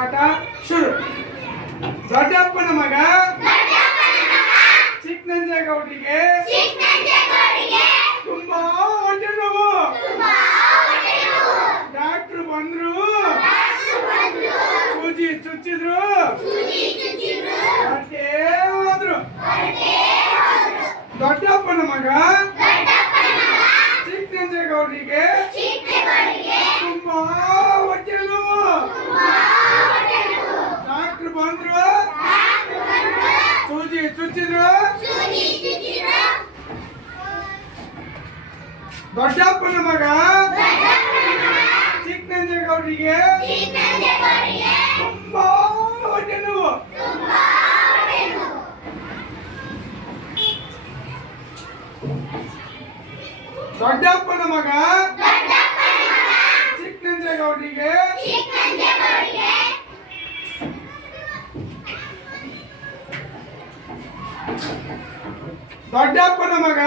ಆಟ ಶುರು. ದೊಡ್ಡಪ್ಪನ ಮಗ ಚಿಕ್ಕನಂಜೇಗೌಡರಿಗೆ ತುಂಬಾ ಹೊಟ್ಟೆ ನೋವು. ಡಾಕ್ಟ್ರು ಬಂದ್ರು, ಸೂಜಿ ಚುಚ್ಚಿದ್ರು, ಹೊಟ್ಟೆ ಹೋದ್ರು. ದೊಡ್ಡಪ್ಪನ ಮಗ ಚಿಕ್ಕನಂಜೇಗೌಡರಿಗೆ ತುಂಬಾ ಹೊಟ್ಟೆ ನೋವು. ಡಾಕ್ಟ್ರು ಬಂದ್ರು, ಸೂಜಿ ಚುಚ್ಚಿದ್ರು. ದೊಡ್ಡಪ್ಪನ ಮಗ ಚಿಕ್ಕನಂಜೇಗೌಡರಿಗೆ ತುಂಬಾ ಹೊಟ್ಟೆ ನೋವು. ದೊಡ್ಡಪ್ಪನ ಮಗ ಚಿಕ್ಕನಂಜೇಗೌಡರಿಗೆ ದೊಡ್ಡಪ್ಪನ ಮಗ